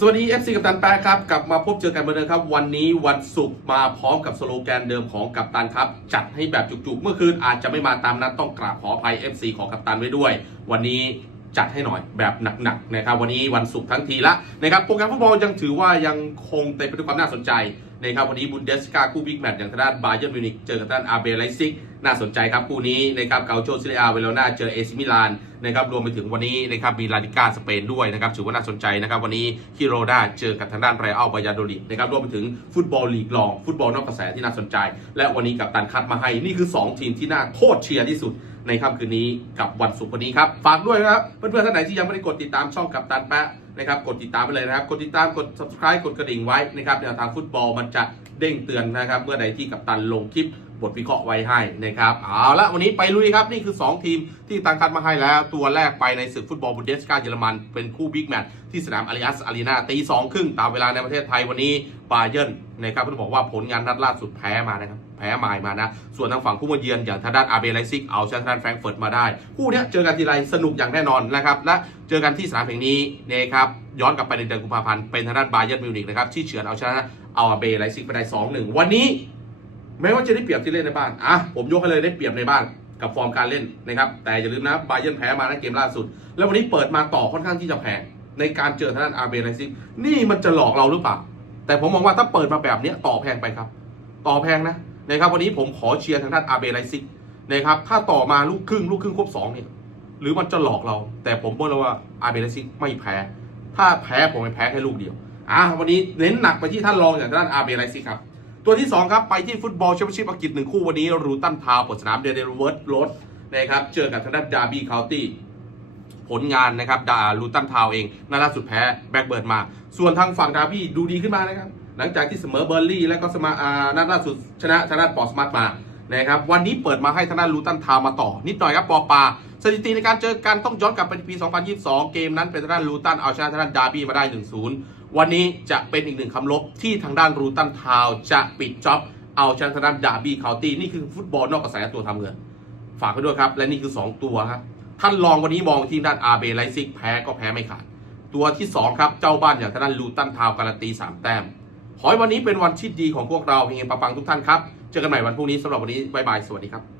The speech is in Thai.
สวัสดี FC กัปตันแป๊ะครับ กลับมาพบเจอกันเหมือนเดิมครับ วันนี้วันศุกร์มาพร้อมกับสโลแกนเดิมของกัปตันครับ จัดให้แบบจุกๆ เมื่อคืนอาจจะไม่มาตามนัดต้องกราบขออภัย FC ของกัปตันไว้ด้วย วันนี้ จัดให้หน่อยแบบหนักๆนะครับวันนี้วันศุกร์ทั้งทีละนะครับโปรแกรมฟุตบอลยังถือว่ายังคงเต็มไปด้วยความน่าสนใจนะครับวันนี้บุนเดสกาคู่บิ๊กแมตช์อย่างทางด้านบาเยิร์นมิวนิกเจอกับทางด้านอาเบไลซิกน่าสนใจครับคู่นี้นะครับเกาโจซิเลอาเวโรนาเจอเอซิมิลานนะครับรวมไปถึงวันนี้นะครับมีลาลิก้าสเปนด้วยนะครับถือว่าน่าสนใจนะครับวันนี้ฮิโรดาเจอกับทางด้านไรอัลบายาโดลิดนะครับรวมไปถึงฟุตบอลลีกรองฟุตบอลนอกกระแสที่น่าสนใจ และวันนี้กับตันคัดมาให้นี่คือ 2 ทีมที่น่าโคตรเชียร์ที่สุด ในค่ำคืนนี้กับวันศุกร์วันนี้ครับ ฝากด้วยนะครับ เพื่อนๆท่านไหนที่ยังไม่ได้กดติดตามช่องกับตันแปะ นะครับกดติดตามไปเลยนะครับ กดติดตามกด subscribe กดกระดิ่งไว้นะครับแนวทางฟุตบอลมันจะเด้งเตือนนะครับเมื่อใดที่กับตันลงคลิปบทวิเคราะห์ไว้ให้นะครับเอาละวันนี้ไปลุยครับ นี่คือ 2 ทีมที่ตังคัดมาให้แล้ว ตัวแรกไปในศึกฟุตบอลบุนเดสกาเยอรมัน เป็นคู่บิ๊กแมตช์ที่สนามอาริอัสอารีนาตีสองครึ่งตามเวลาในประเทศไทยวันนี้บาเยิร์นนะครับต้องบอกว่าผลงานนัดล่าสุดแพ้มานะครับแพ้มายมานะ ส่วนทางฝั่งผู้มาเยือนอย่างทางด้านอาเบไลซิกเอาชนะทางด้านแฟรงก์เฟิร์ตมาได้ คู่นี้เจอกันทีไรสนุกอย่างแน่นอนนะครับและ เจอกันที่สนามแห่งนี้นะครับย้อนกลับไปในเดือนกุมภาพันธ์เป็นทางด้านบาเยิร์นมิวนิกนะครับที่เฉือนเอาชนะเอาอาร์เบไลซิกไปได้สองหนึ่งวันนี้ แม้ว่าจะได้เปรียบที่เล่นในบ้านอะผมยกให้เลยได้เปรียบในบ้านกับฟอร์มการเล่นนะครับแต่อย่าลืมนะบาเยิร์นแพ้มาในเกมล่าสุด แล้ววันนี้เปิดมาต่อค่อนข้างที่จะแพงในการเจอทางด้านอาร์เบไลซิกนี่มันจะหลอกเราหรือเปล่าแต่ผมมองว่าถ้าเปิดมาแบบนี้ต่อแพงไปครับ ต่อแพงนะนะครับวันนี้ผมขอเชียร์ทางด้านอาร์เบไลซิกนะครับถ้าต่อมาลูกครึ่งลูกครึ่งครบสองเนี่ย หรือมันจะหลอกเรา แต่ผมบอกเลยว่าอาร์เบไลซิกไม่แพ้ ถ้าแพ้ผมไม่แพ้แค่ลูกเดียวอะวันนี้เน้นหนักไปที่ท่านรองอย่างทางด้านอาร์เบไลซิกครับ ตัวที่ 2 ครับ ไปที่ฟุตบอลแชมเปี้ยนชิพอังกฤษหนึ่งคู่วันนี้รูตันทาวน์เปิดสนามเดนเวิร์ดโรดนะครับเจอกับทางด้านดาร์บี้คาวตี้ผลงานนะครับดารูตันทาว์เองนัดล่าสุดแพ้แบ็กเบิร์ดมา ส่วนทางฝั่งดาร์บี้ดูดีขึ้นมานะครับหลังจากที่เสมอเบอร์ลี่และก็สมาอ่านัดล่าสุดชนะทางด้านปอร์สมัตมา นะครับวันนี้เปิดมาให้ทางด้านรูตันทาวมาต่อ นิดหน่อยครับปอปาสถิติในการเจอกันต้องย้อนกลับไปปี 2022 เกมนั้นเป็นทางด้านรูตันเอาชนะทางด้านดาร์บี้มาได้ 1-0 วันนี้จะเป็นอีกหนึ่งคำลบที่ทางด้านรูตันทาวจะปิดจ็อบเอาชนะทางด้านดาร์บี้เคาตี้นี่คือฟุตบอลนอกกระแสตัวทำเงินฝากไว้ด้วยครับและนี่คือ 2 ตัวครับท่านลองวันนี้มองที่ด้านอาร์เบไลซิกแพ้ก็แพ้ไม่ขาดตัวที่ 2 ครับ เจ้าบ้านอย่างทางด้านลูตันทาวการันตี3 แต้ม ขอให้วันนี้เป็นวันที่ดีของพวกเราเฮงๆปังๆทุกท่านครับ เจอกันใหม่วันพรุ่งนี้สำหรับวันนี้บ๊ายบายสวัสดีครับ